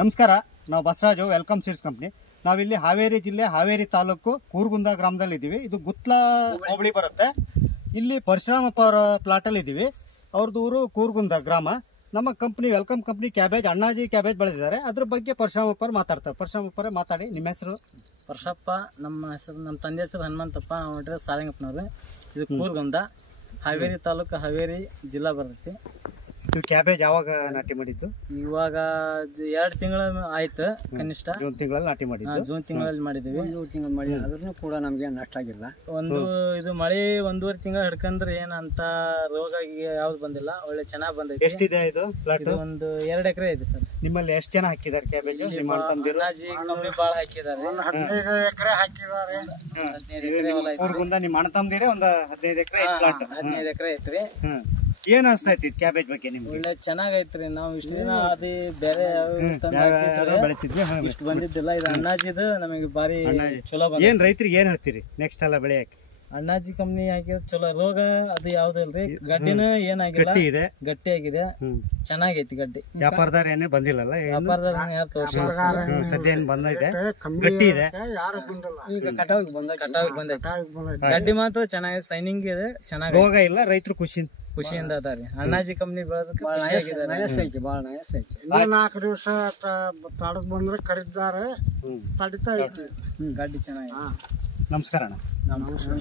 ನಮಸ್ಕಾರ, ನಾವು Basavaraju, welcome seeds company. ನಾವಿಲ್ಲಿ ಹಾವೇರಿ ಜಿಲ್ಲೆ ಹಾವೇರಿ ತಾಲೂಕು ಕೂರ್ಗುಂದ ಗ್ರಾಮದಲ್ಲಿ ಇದ್ದೀವಿ. ಇದು ಗುತ್ಲ ಹೋಬಳಿ ಬರುತ್ತೆ. ಇಲ್ಲಿ ಪರಶುರಾಮಪ್ಪ ಅವರ ಪ್ಲಾಟಲ್ಲಿ ಇದ್ದೀವಿ. ಅವ್ರದ್ದು ಊರು ಕೂರ್ಗುಂದ ಗ್ರಾಮ. ನಮ್ಮ company welcome company cabbage, Annaji cabbage ಬೆಳೆದಿದ್ದಾರೆ. ಅದ್ರ ಬಗ್ಗೆ ಪರಶುರಾಮಪ್ಪ ಅವರು ಮಾತಾಡ್ತಾರೆ. ಪರಶುರಾಮಪ್ಪರೇ ಮಾತಾಡಿ. ನಿಮ್ಮ ಹೆಸರು? ಪರಶಪ್ಪ. ನಮ್ಮ ತಂದೆ ಹೆಸರು ಹನುಮಂತಪ್ಪ. ನೋಡ್ರಿ ಸಾಲಿಂಗಪ್ಪನವ್ರು. ಇದು ಕೂರ್ಗುಂದ, ಹಾವೇರಿ ತಾಲೂಕು, ಹಾವೇರಿ ಜಿಲ್ಲಾ ಬರ್ತೈತಿ. ನೀವು ಕ್ಯಾಬೇಜ್ ಯಾವಾಗ ನಾಟಿ ಮಾಡಿದ್ದು? ಇವಾಗ 2 ತಿಂಗಳು ಆಯ್ತು, ಕನಿಷ್ಠ ಜೂನ್ ತಿಂಗಳಲ್ಲಿ ನಾಟಿ ಮಾಡಿದ್ದು. ಜೂನ್ ತಿಂಗಳಲ್ಲಿ ಮಾಡಿದ್ದೀವಿ. 1 ತಿಂಗಳು ಮಾಡಿ, ಆದ್ರೂ ಕೂಡ ನಮ್ಗೆ ನಷ್ಟ ಆಗಿಲ್ಲ. ಇದು ಮಳೆ 1.5 ತಿಂಗಳು ಹಿಡ್ಕಂದ್ರೆ ಏನಂತ ರೋಗ ಯಾವ್ದು ಬಂದಿಲ್ಲ. ಒಳ್ಳೆ ಚೆನ್ನಾಗಿ ಬಂದೈತಿ. ಎಷ್ಟಿದೆ ಇದು ಪ್ಲಾಟ್? ಒಂದು 2 ಎಕರೆ ಇದೆ ಸರ್. ನಿಮ್ಮಲ್ಲಿ ಎಷ್ಟು ಜನ ಹಾಕಿದ್ದಾರೆ ಕ್ಯಾಬೇಜ್? ಅಣ್ಣಾಜಿ ಕಂಪ್ನಿ ಬಾಳ ಹಾಕಿದ್ದಾರೆ. 15 ಎಕರೆ ಹಾಕಿದ್ದಾರೆ. 15 ಎಕರೆ ಹೊಲ ಐತಿ. ಕೂರ್ಗುಂದ ನಿಮ್ಮ ಅಣ್ಣ ತಮ್ಮದಿರೇ ಒಂದು 15 ಎಕರೆ ಪ್ಲಾಟ್. 15 ಎಕರೆ ಐತ್ರಿ. ಏನ್ ಅನ್ಸ್ತೈತಿ ಕ್ಯಾಬೇಜ್ ಬಗ್ಗೆ ನಿಮ್ಗೆ? ಒಳ್ಳೆ ಚೆನ್ನಾಗೈತ್ರಿ. ನಾವು ಇಷ್ಟು ದಿನ ಅದು ಬೇರೆ ಬೆಳಿತಿದ್ವಿ, ಇಷ್ಟು ಬಂದಿದ್ದಿಲ್ಲ. ಇದು ಅಣ್ಣಾಜಿದು ನಮಗೆ ಬಾರಿ ಚಲೋ ಬಂದ. ಏನ್ ರೈತರಿಗೆ ಏನ್ ಹೇಳ್ತೀರಿ ನೆಕ್ಸ್ಟ್ ಎಲ್ಲ ಬೆಳೆಯಕ್ಕೆ? ಅಣ್ಣಾಜಿ ಕಂಪ್ನಿ ಹಾಕಿದ್ರೆ ಚಲೋ. ರೋಗ ಅದು ಯಾವ್ದು ಇಲ್ರಿ. ಗಡ್ಡಿನೂ ಏನಾಗಿಲ್ಲ, ಗಟ್ಟಿ ಇದೆ, ಗಟ್ಟಿ ಆಗಿದೆ, ಚೆನ್ನಾಗೈತಿ ಗಡ್ಡಿ. ವ್ಯಾಪಾರದಾರ ಏನೇ ಬಂದಿಲ್ಲಲ್ಲ? ಸದ್ಯ ಏನ್ ಬಂದಿದೆ, ಗಟ್ಟಿ ಇದೆ. ಈಗ ಕಟಾವಿಗೆ ಬಂದೈತಿ. ಗಡ್ಡಿ ಮಾತ್ರ ಚೆನ್ನಾಗಿದೆ, ಸೈನಿಂಗ್ ಇದೆ, ಚೆನ್ನಾಗಿ. ರೋಗ ಇಲ್ಲ, ರೈತರು ಖುಷಿಯಿಂದ ಅದಾರಿ. ಅಣ್ಣಾಜಿ ಕಂಪ್ನಿ ಬೆಳೆದಕ್ಕೆ ಭಾಳ ನಯಸ್ ಐತಿ. 4 ದಿವಸ ತಡದ್ ಬಂದ್ರೆ ಕರಿದ್ದಾರೆ, ತಡಿತಾ ಐತಿ. ಗಡ್ಡಿ ಚೆನ್ನಾಗಿದೆ. ನಮಸ್ಕಾರ ಅಣ್ಣ. ನಮಸ್ಕಾರ.